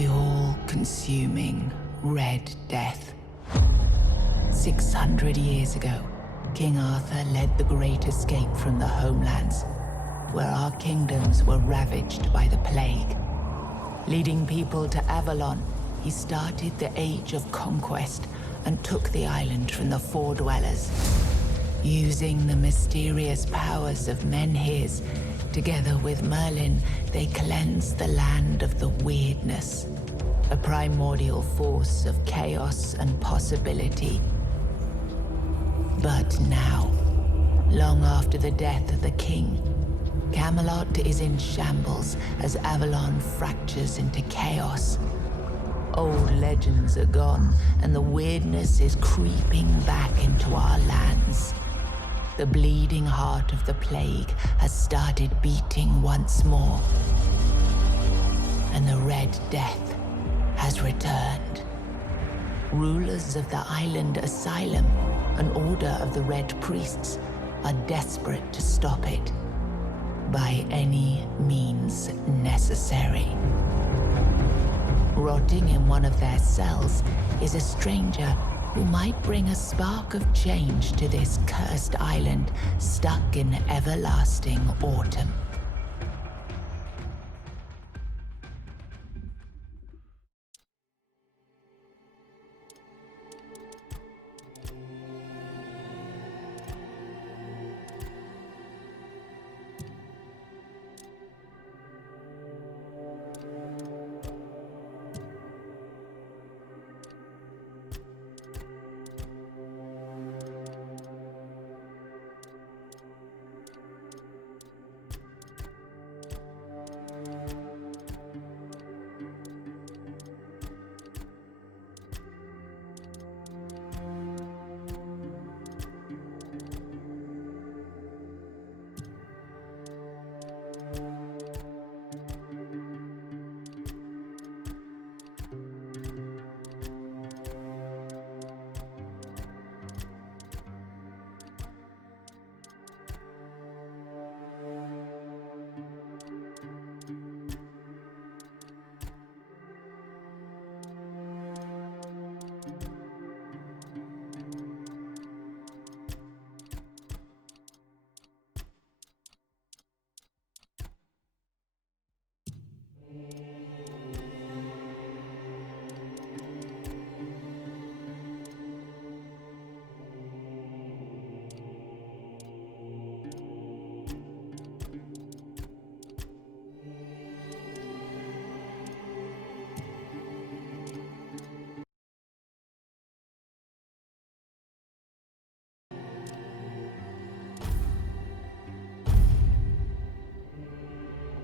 The all-consuming Red Death. 600 years ago, King Arthur led the Great Escape from the homelands, where our kingdoms were ravaged by the plague. Leading people to Avalon, he started the Age of Conquest and took the island from the Four-Dwellers. Using the mysterious powers of Menhirs, together with Merlin, they cleansed the land of the Weirdness, a primordial force of chaos and possibility. But now, long after the death of the king, Camelot is in shambles as Avalon fractures into chaos. Old legends are gone, and the Weirdness is creeping back into our lands. The bleeding heart of the plague has started beating once more, and the Red Death has returned. Rulers of the island asylum, an order of the Red Priests, are desperate to stop it by any means necessary. Rotting in one of their cells is a stranger who might bring a spark of change to this cursed island stuck in everlasting autumn.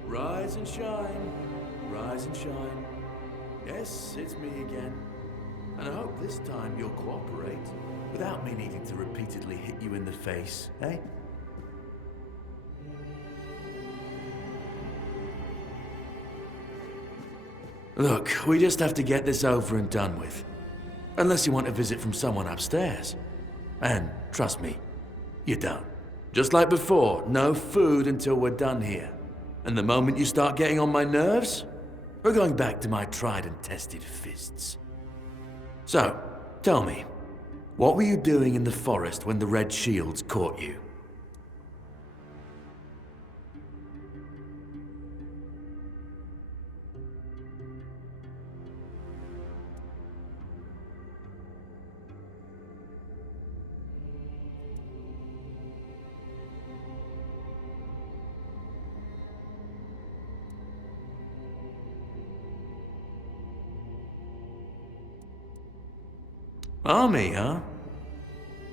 Rise and shine, rise and shine. Yes, it's me again. And I hope this time you'll cooperate, without me needing to repeatedly hit you in the face, eh? Look, we just have to get this over and done with. Unless you want a visit from someone upstairs. And, trust me, you don't. Just like before, no food until we're done here. And the moment you start getting on my nerves, we're going back to my tried and tested fists. So, tell me, what were you doing in the forest when the Red Shields caught you? Army, huh?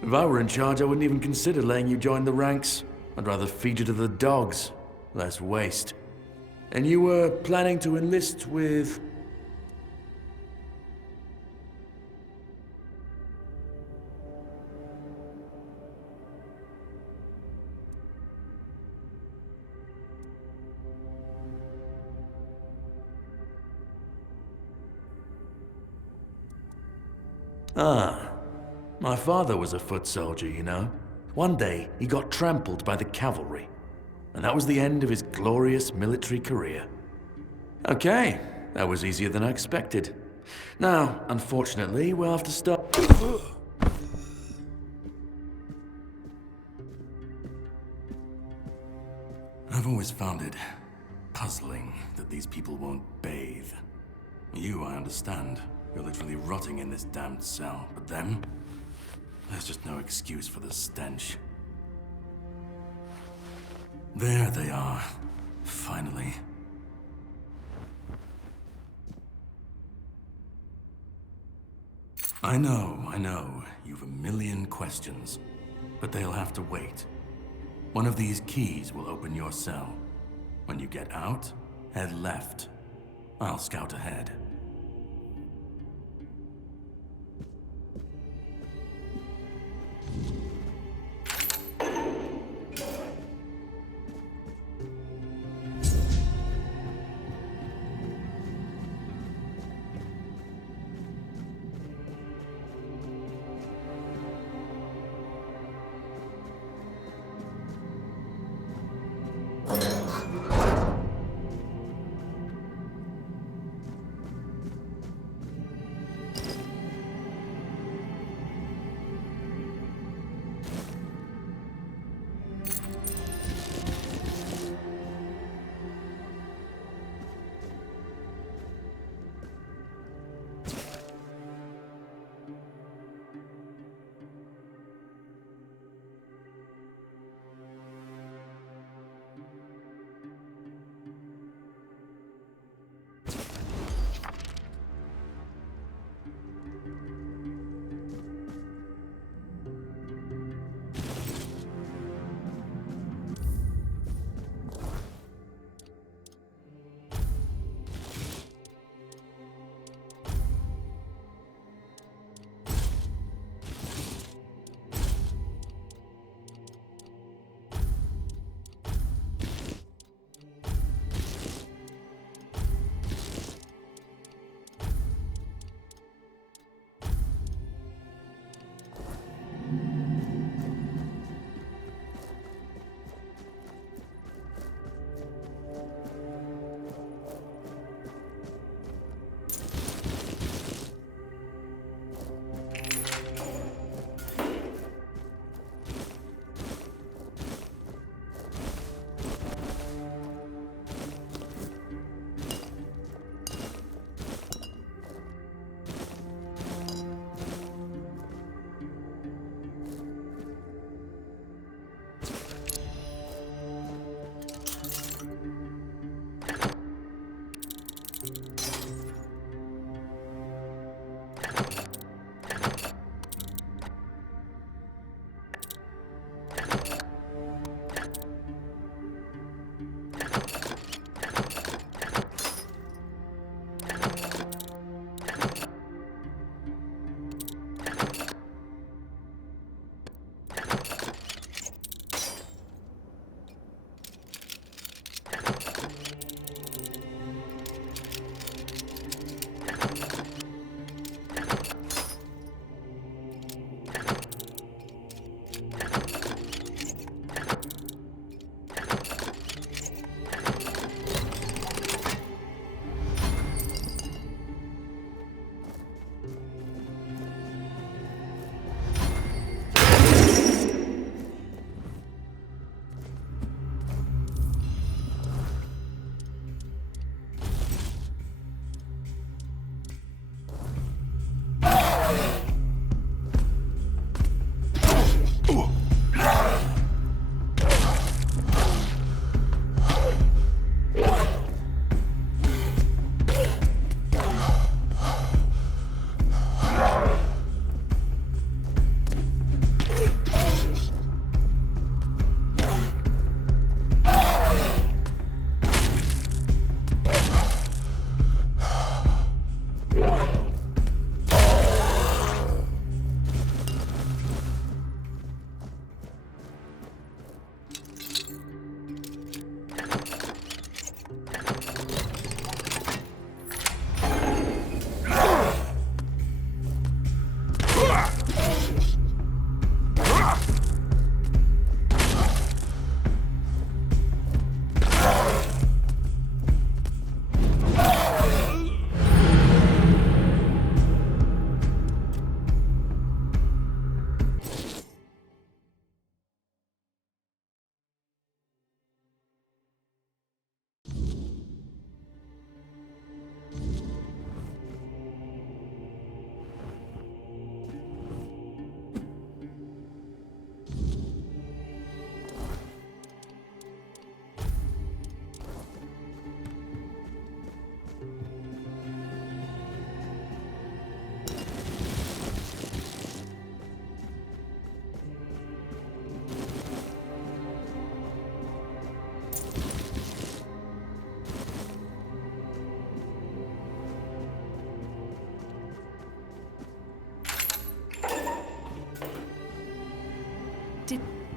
If I were in charge, I wouldn't even consider letting you join the ranks. I'd rather feed you to the dogs. Less waste. And you were planning to enlist with... Ah, my father was a foot soldier, you know. One day, he got trampled by the cavalry, and that was the end of his glorious military career. Okay, That was easier than I expected. Now, unfortunately, we'll have to stop. I've always found it puzzling that these people won't bathe. You, I understand. You're literally rotting in this damned cell. But them? There's just no excuse for the stench. There they are. Finally. I know. You've a million questions. But they'll have to wait. One of these keys will open your cell. When you get out, head left. I'll scout ahead.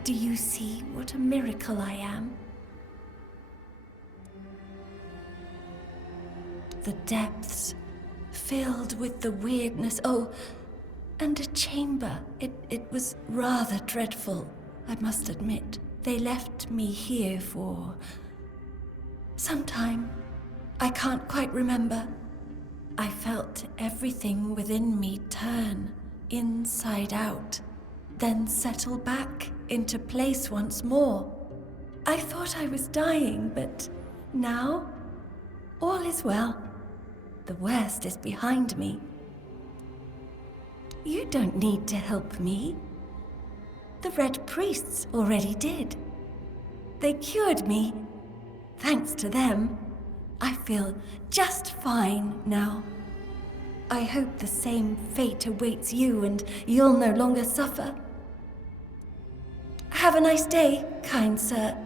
Do you see what a miracle I am? The depths, filled with the weirdness. Oh, and a chamber. It was rather dreadful, I must admit. They left me here for some time. I can't quite remember. I felt everything within me turn inside out, then settle back into place once more. I thought I was dying, but now all is well. The worst is behind me. You don't need to help me. The Red Priests already did. They cured me. Thanks to them, I feel just fine now. I hope the same fate awaits you and you'll no longer suffer. Have a nice day, kind sir.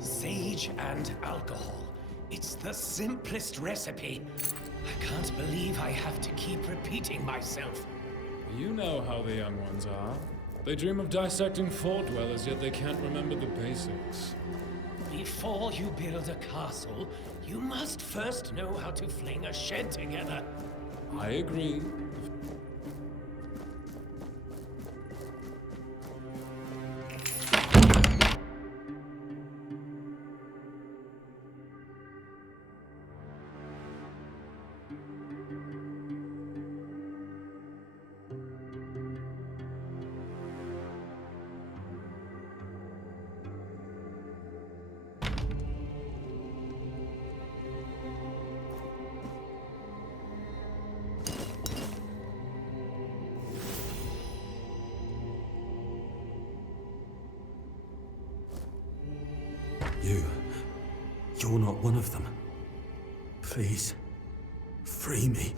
Sage and alcohol. It's the simplest recipe. I can't believe I have to keep repeating myself. You know how the young ones are. They dream of dissecting fort dwellers, yet they can't remember the basics. Before you build a castle, you must first know how to fling a shed together. I agree. You're not one of them. Please, free me.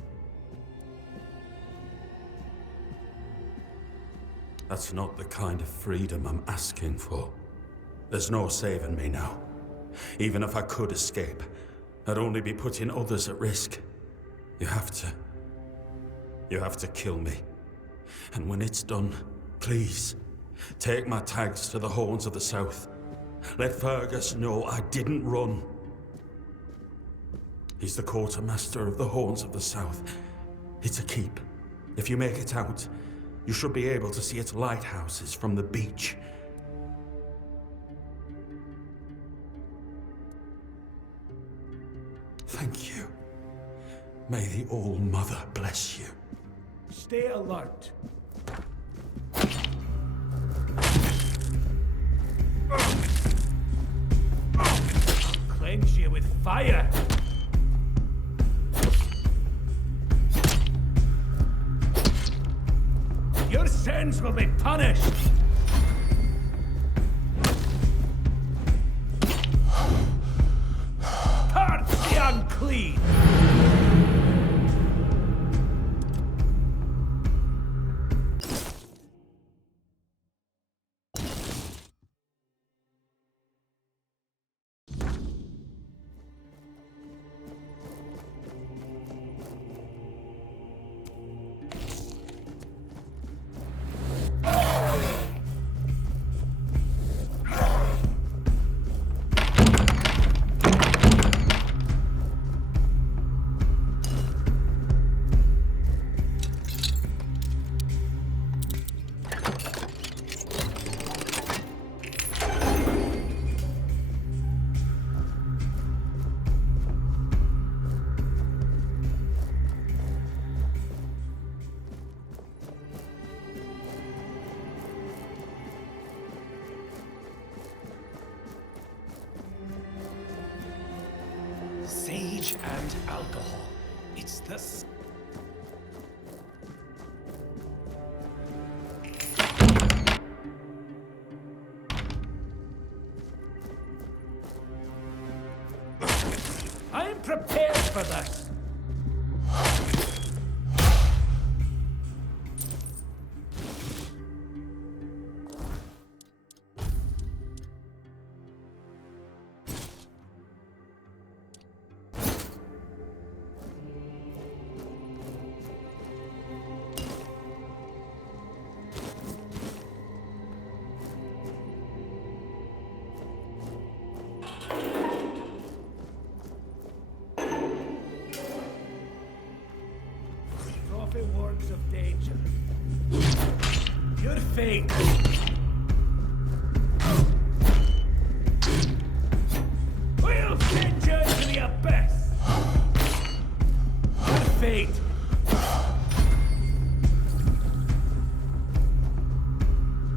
That's not the kind of freedom I'm asking for. There's no saving me now. Even if I could escape, I'd only be putting others at risk. You have to kill me. And when it's done, please, take my tags to the Horns of the South. Let Fergus know I didn't run. He's the quartermaster of the Horns of the South. It's a keep. If you make it out, you should be able to see its lighthouses from the beach. Thank you. May the All-Mother bless you. Stay alert. Cleanse you with fire. Your sins will be punished. Purge the unclean. Sage and alcohol. It's the... I'm prepared for this. Prophet warns of danger. Your fate. We'll send you into the abyss. Your fate.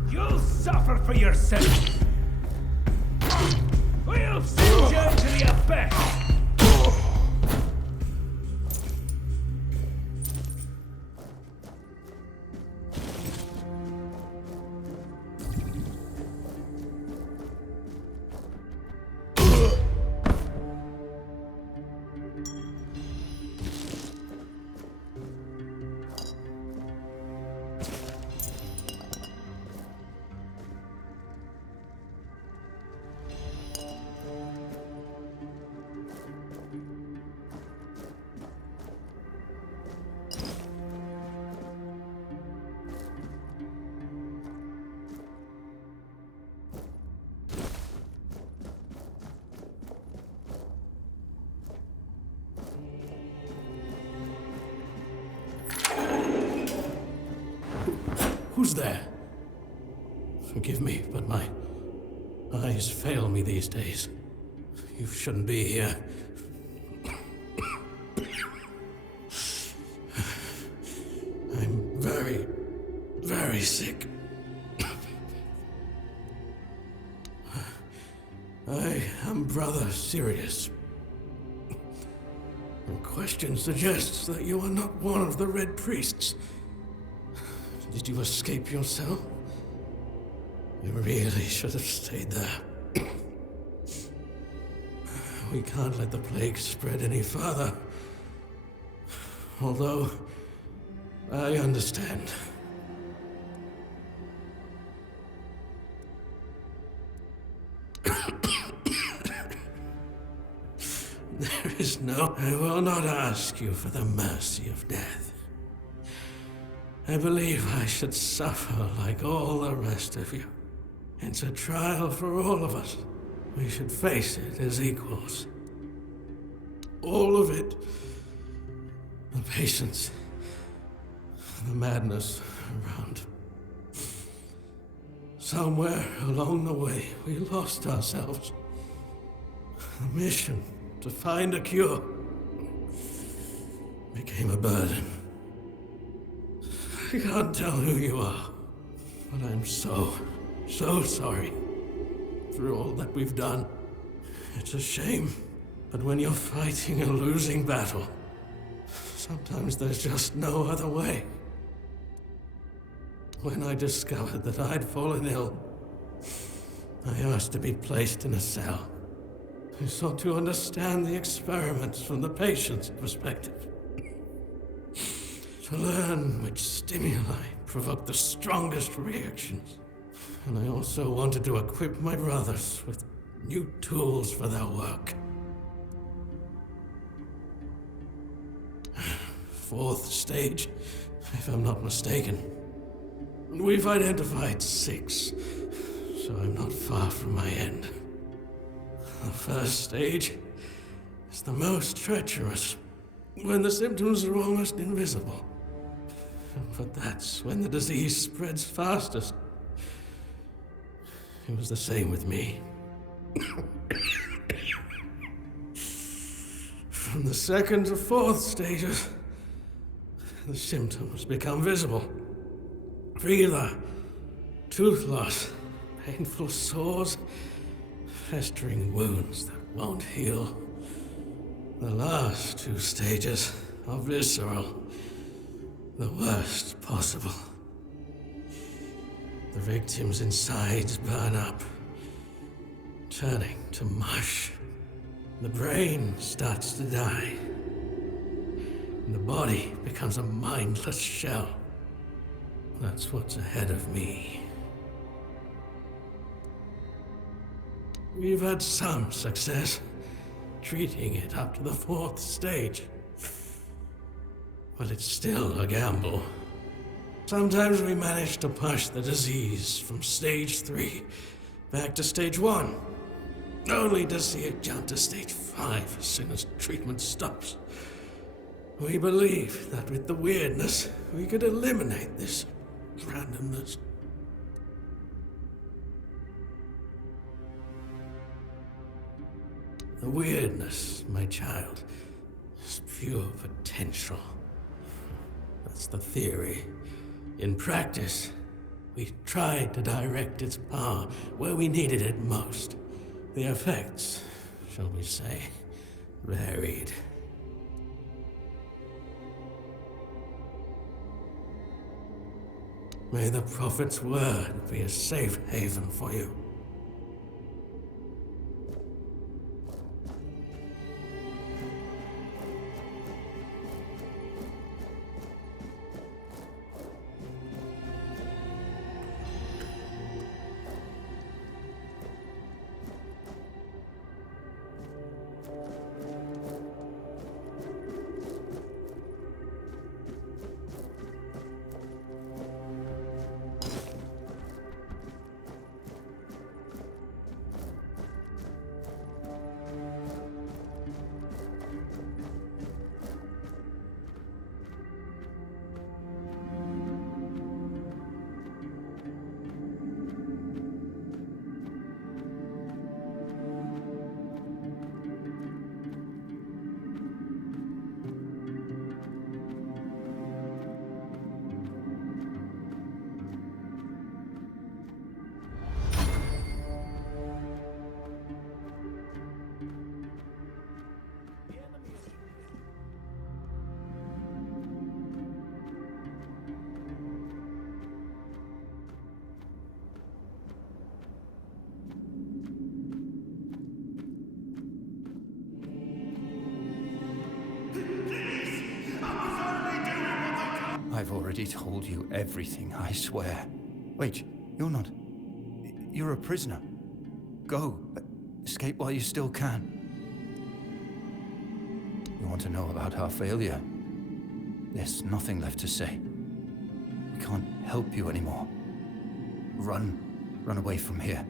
You'll suffer for your sins. We'll send you into the abyss. Who's there? Forgive me, but my eyes fail me these days. You shouldn't be here. I'm very, very sick. I am Brother Sirius. Your question suggests that you are not one of the Red Priests. Did you escape yourself? You really should have stayed there. We can't let the plague spread any further. Although, I understand. There is no... I will not ask you for the mercy of death. I believe I should suffer like all the rest of you. It's a trial for all of us. We should face it as equals. All of it. The patience. The madness around. Somewhere along the way, we lost ourselves. The mission to find a cure became a burden. I can't tell who you are, but I'm so sorry for all that we've done. It's a shame, but when you're fighting a losing battle, sometimes there's just no other way. When I discovered that I'd fallen ill, I asked to be placed in a cell. I sought to understand the experiments from the patient's perspective. To learn which stimuli provoke the strongest reactions. And I also wanted to equip my brothers with new tools for their work. Fourth stage, if I'm not mistaken. We've identified 6, so I'm not far from my end. The first stage is the most treacherous, when the symptoms are almost invisible. But that's when the disease spreads fastest. It was the same with me. From the second to fourth stages, the symptoms become visible. Fever, tooth loss, painful sores, festering wounds that won't heal. The last 2 stages are visceral, the worst possible. The victim's insides burn up, turning to mush. The brain starts to die, and the body becomes a mindless shell. That's what's ahead of me. We've had some success treating it up to the 4th stage. But it's still a gamble. Sometimes we manage to push the disease from stage 3 back to stage 1, only to see it jump to stage 5 as soon as treatment stops. We believe that with the weirdness, we could eliminate this randomness. The weirdness, my child, is pure potential. That's the theory. In practice, we tried to direct its power where we needed it most. The effects, shall we say, varied. May the Prophet's word be a safe haven for you. I've already told you everything, I swear. Wait, you're not... You're a prisoner. Go. Escape while you still can. You want to know about our failure? There's nothing left to say. We can't help you anymore. Run. Run away from here.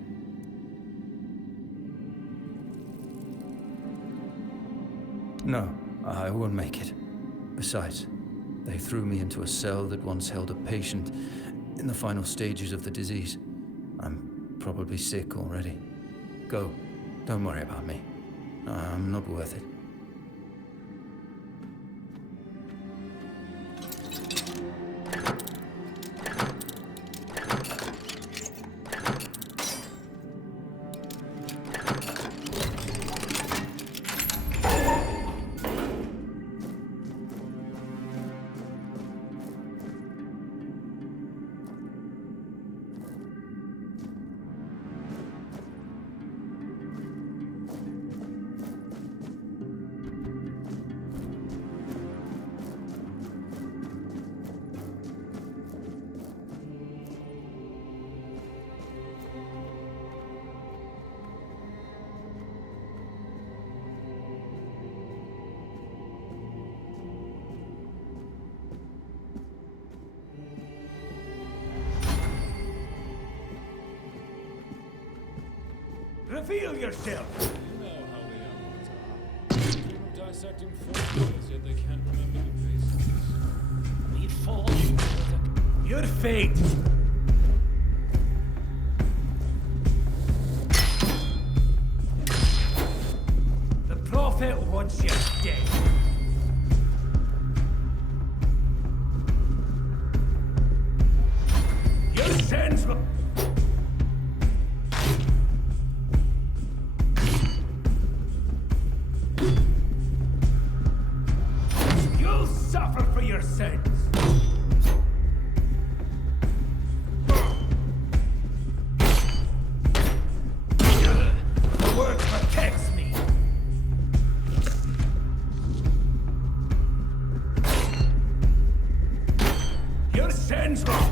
No, I won't make it. Besides, they threw me into a cell that once held a patient in the final stages of the disease. I'm probably sick already. Go. Don't worry about me. I'm not worth it. Reveal yourself! You know how the young ones are. They dream of dissecting formulas, yet they can't remember the basics. We fall. Your fate! The Prophet wants you dead. Your sins will... You'll suffer for your sins. The word protects me. Your sins will...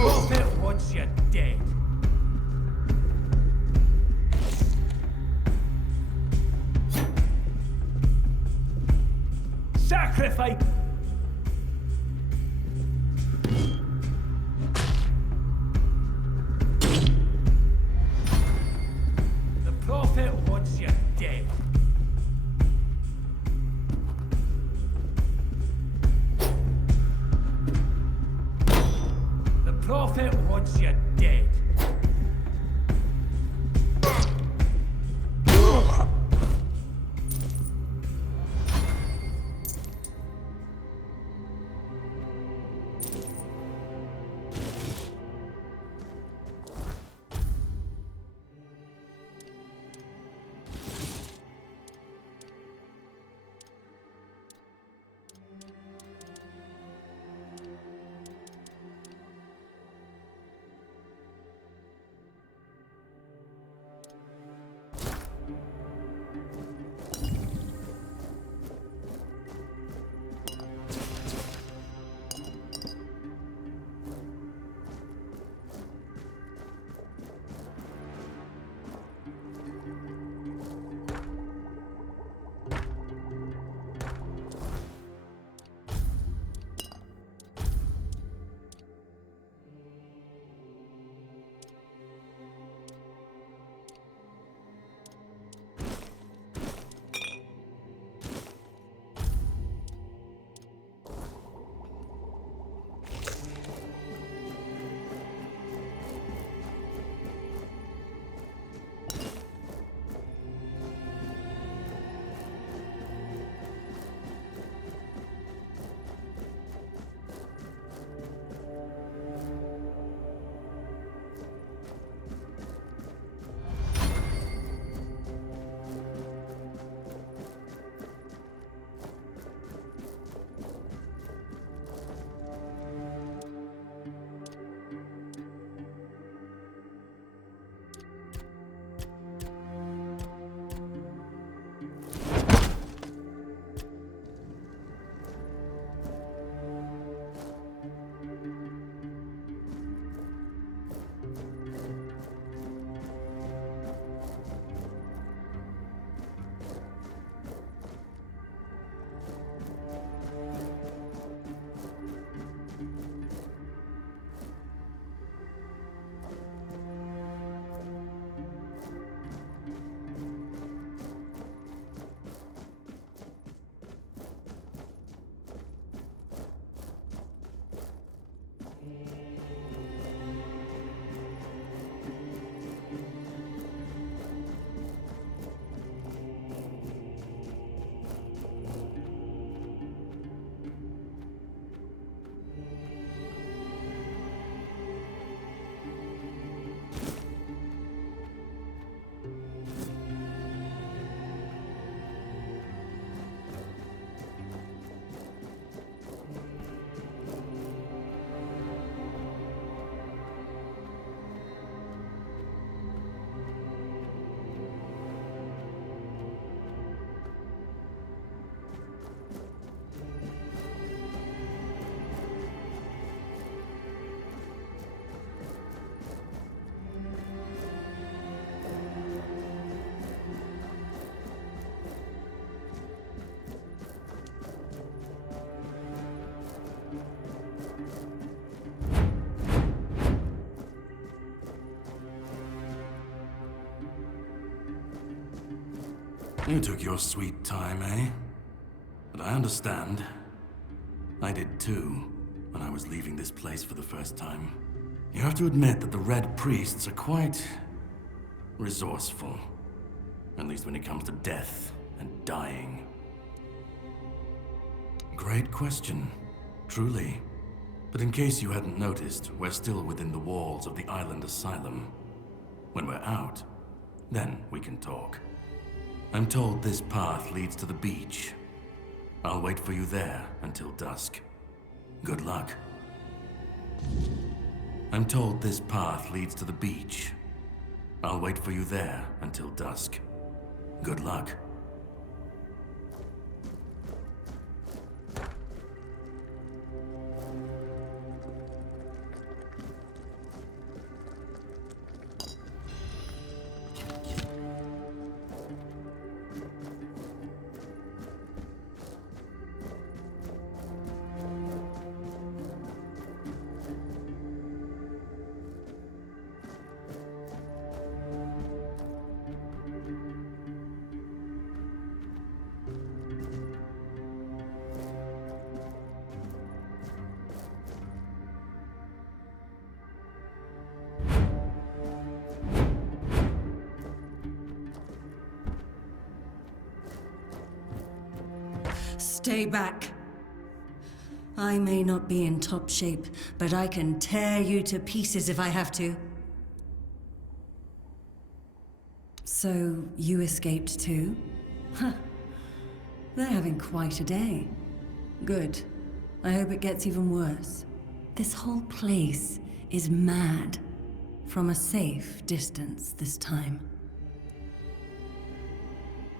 Prophet wants you dead. Sacrifice. The Prophet wants you dead. The Prophet wants you dead. You took your sweet time, eh? But I understand. I did too, when I was leaving this place for the first time. You have to admit that the Red Priests are quite resourceful. At least when it comes to death and dying. Great question, truly. But in case you hadn't noticed, we're still within the walls of the island asylum. When we're out, then we can talk. I'm told this path leads to the beach. I'll wait for you there until dusk. Good luck. I'm told this path leads to the beach. I'll wait for you there until dusk. Good luck. Stay back. I may not be in top shape, but I can tear you to pieces if I have to. So, you escaped too? Huh. They're having quite a day. Good. I hope it gets even worse. This whole place is mad. From a safe distance this time.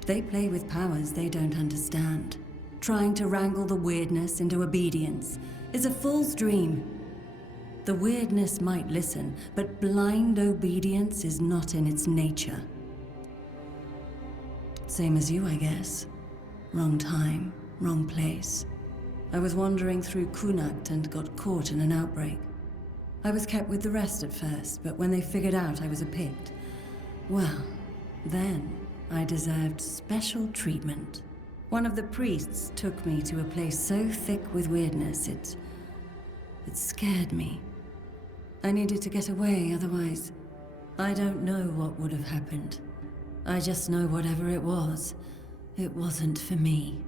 They play with powers they don't understand. Trying to wrangle the weirdness into obedience is a fool's dream. The weirdness might listen, but blind obedience is not in its nature. Same as you, I guess. Wrong time, wrong place. I was wandering through Kunakt and got caught in an outbreak. I was kept with the rest at first, but when they figured out I was a Pict, well, then I deserved special treatment. One of the priests took me to a place so thick with weirdness, it scared me. I needed to get away, otherwise, I don't know what would have happened. I just know whatever it wasn't for me.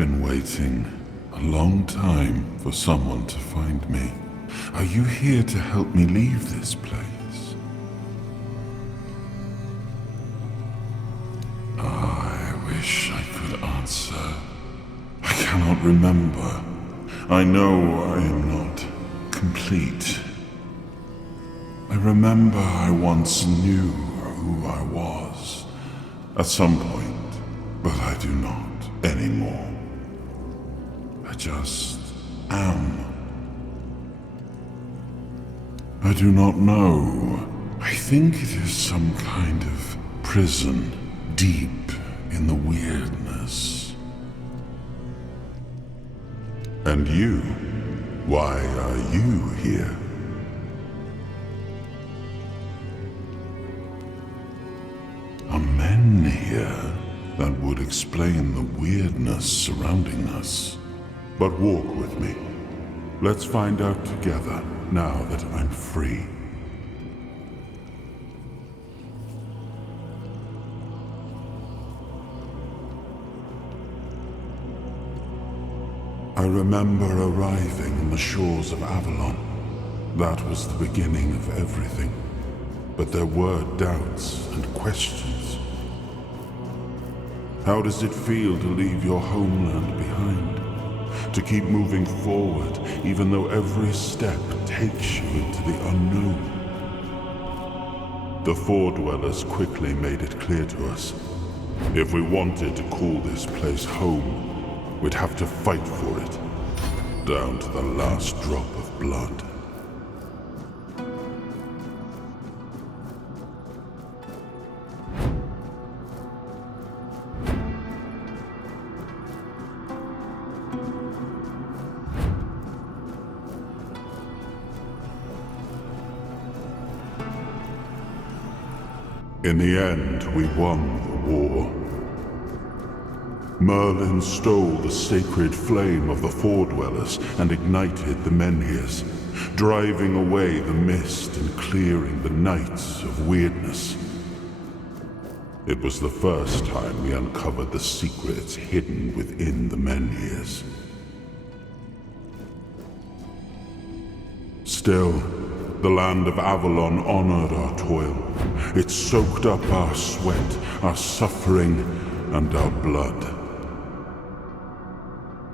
been waiting a long time for someone to find me. Are you here to help me leave this place? I wish I could answer. I cannot remember. I know I am not complete. I remember I once knew who I was at some point, but I do not anymore. I just am. I do not know. I think it is some kind of prison deep in the weirdness. And you? Why are you here? Are men here? That would explain the weirdness surrounding us. But walk with me. Let's find out together, now that I'm free. I remember arriving on the shores of Avalon. That was the beginning of everything. But there were doubts and questions. How does it feel to leave your homeland behind? To keep moving forward, even though every step takes you into the unknown? The Four Dwellers quickly made it clear to us. If we wanted to call this place home, we'd have to fight for it, down to the last drop of blood. In the end, we won the war. Merlin stole the sacred flame of the Four Dwellers and ignited the Menhirs, driving away the mist and clearing the nights of weirdness. It was the first time we uncovered the secrets hidden within the Menhirs. Still, the land of Avalon honored our toil. It soaked up our sweat, our suffering, and our blood.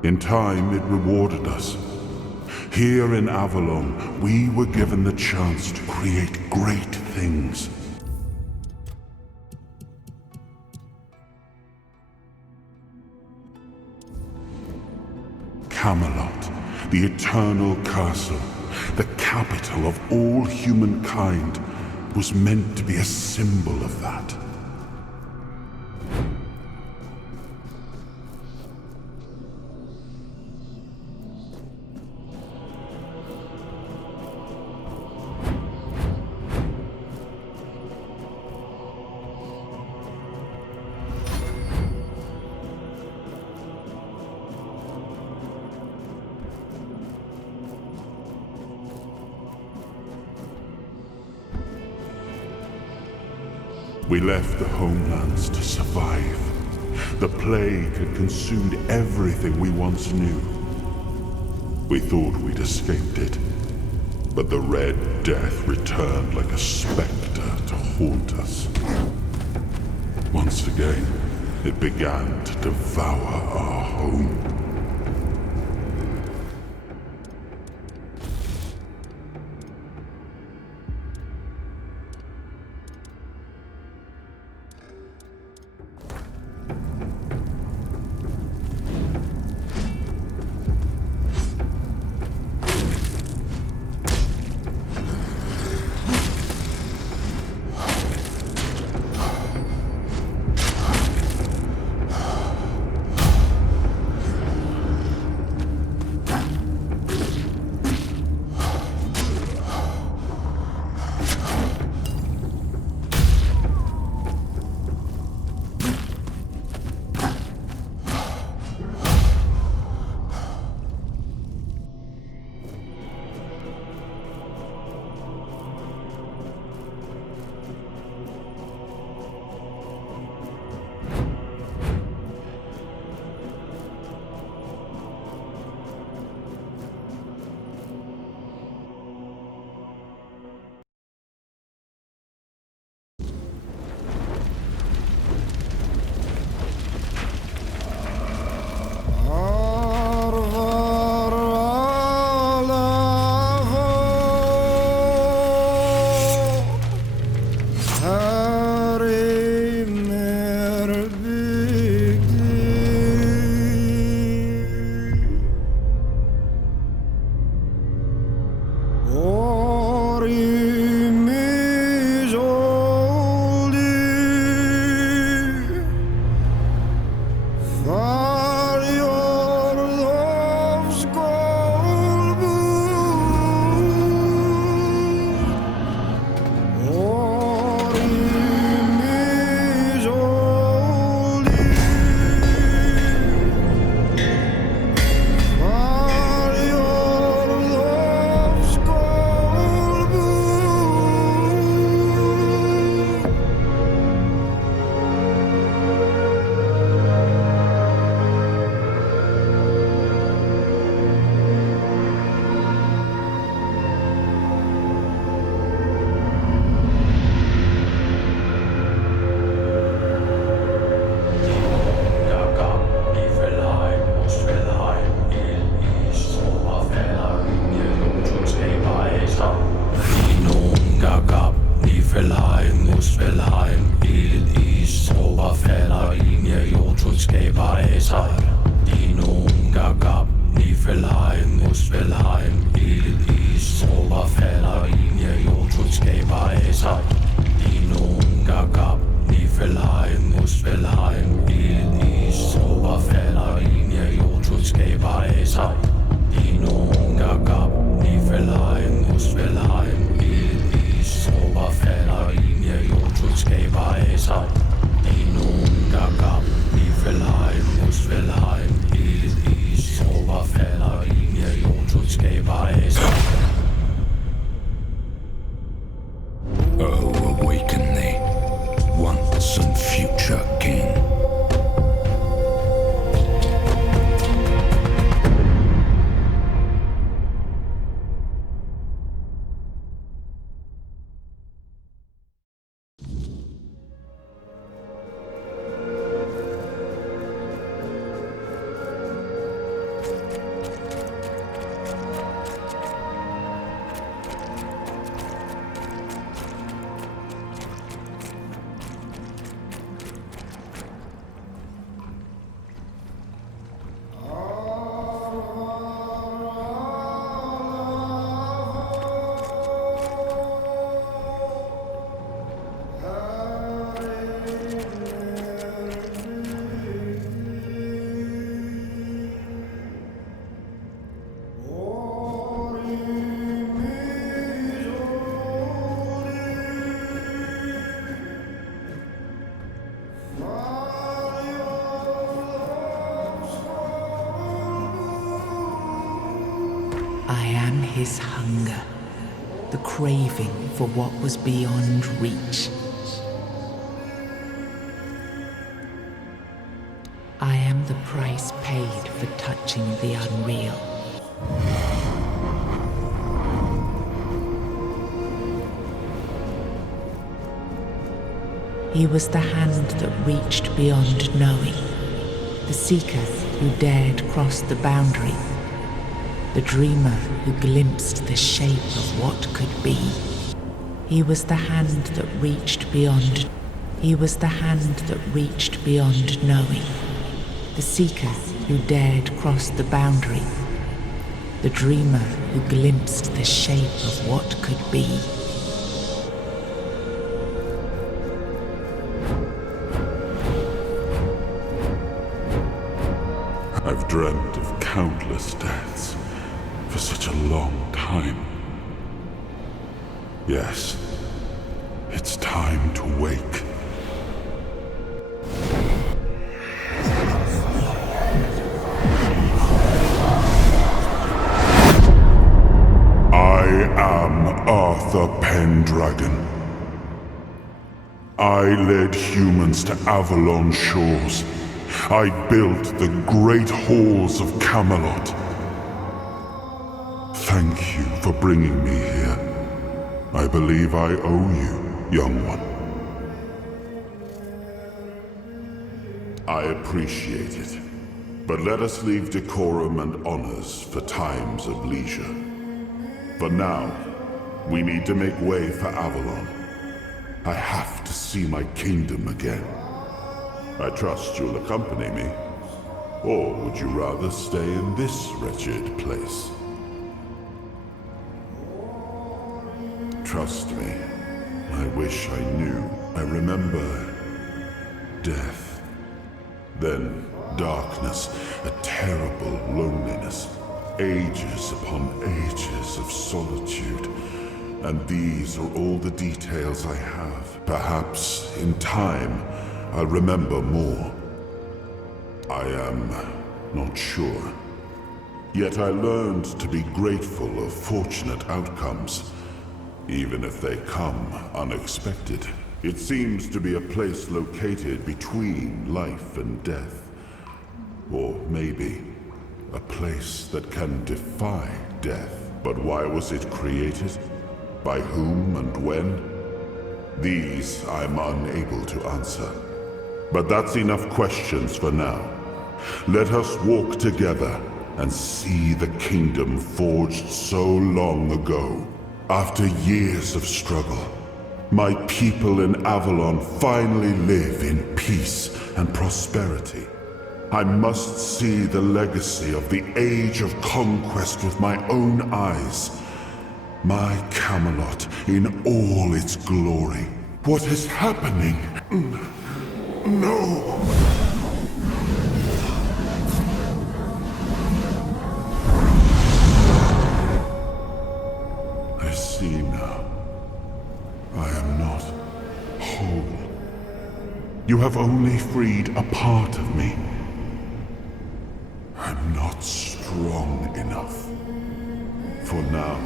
In time, it rewarded us. Here in Avalon, we were given the chance to create great things. Camelot, the eternal castle, the capital of all humankind, was meant to be a symbol of that. We left the homelands to survive. The plague had consumed everything we once knew. We thought we'd escaped it, but the Red Death returned like a specter to haunt us. Once again, it began to devour our home. Muspelheim. Ild, is, råber, falder ind, ja, jordtud skaber af sig. Dinoen gab, Niflheim, Muspelheim. Ild, is, råber, falder ind, ja, jordtud skaber af sig. Dinoen gab, Niflheim, Muspelheim. Ild, is, råber, falder ind, ja, jordtud skaber af sig. Dinoen gab, Niflheim, Muspelheim. Råber falder ind, ja, jordtud skaber af sig. Dinoen gab, Niflheim, Muspelheim. Is, råber falder ind, ja, jordtud skaber af sig. Oh, awaken thee, once and future king. His hunger, the craving for what was beyond reach. I am the price paid for touching the unreal. He was the hand that reached beyond knowing, the seeker who dared cross the boundary, the dreamer who glimpsed the shape of what could be. He was the hand that reached beyond. He was the hand that reached beyond knowing, the seeker who dared cross the boundary, the dreamer who glimpsed the shape of what could be. I've dreamt of countless deaths for such a long time. Yes, it's time to wake. I am Arthur Pendragon. I led humans to Avalon shores. I built the great halls of Camelot. Thank you for bringing me here. I believe I owe you, young one. I appreciate it, but let us leave decorum and honors for times of leisure. For now, we need to make way for Avalon. I have to see my kingdom again. I trust you'll accompany me. Or would you rather stay in this wretched place? Trust me, I wish I knew. I remember death. Then darkness, a terrible loneliness. Ages upon ages of solitude. And these are all the details I have. Perhaps, in time, I'll remember more. I am not sure. Yet I learned to be grateful of fortunate outcomes, even if they come unexpected. It seems to be a place located between life and death. Or maybe a place that can defy death. But why was it created? By whom and when? These I'm unable to answer. But that's enough questions for now. Let us walk together and see the kingdom forged so long ago. After years of struggle, my people in Avalon finally live in peace and prosperity. I must see the legacy of the Age of Conquest with my own eyes. My Camelot in all its glory. What is happening? No! I see now. I am not whole. You have only freed a part of me. I'm not strong enough. For now,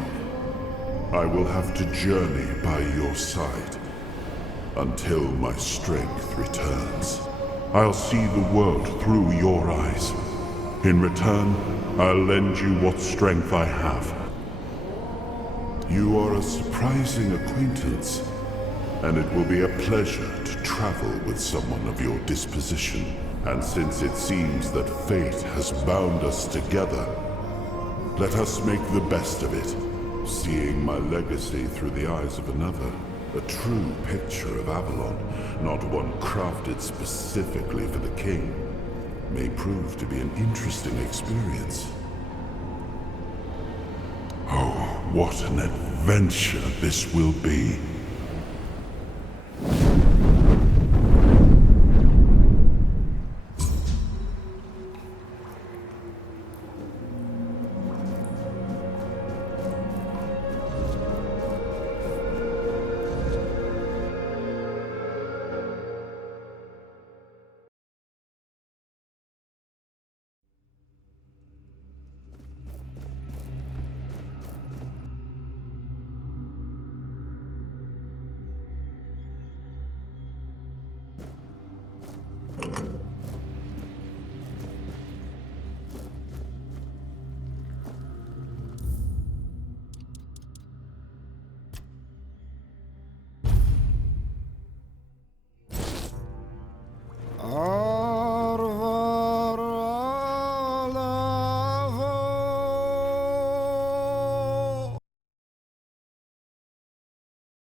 I will have to journey by your side until my strength returns. I'll see the world through your eyes. In return, I'll lend you what strength I have. You are a surprising acquaintance, and it will be a pleasure to travel with someone of your disposition. And since it seems that fate has bound us together, let us make the best of it. Seeing my legacy through the eyes of another, a true picture of Avalon, not one crafted specifically for the king, may prove to be an interesting experience. Oh, what an adventure this will be.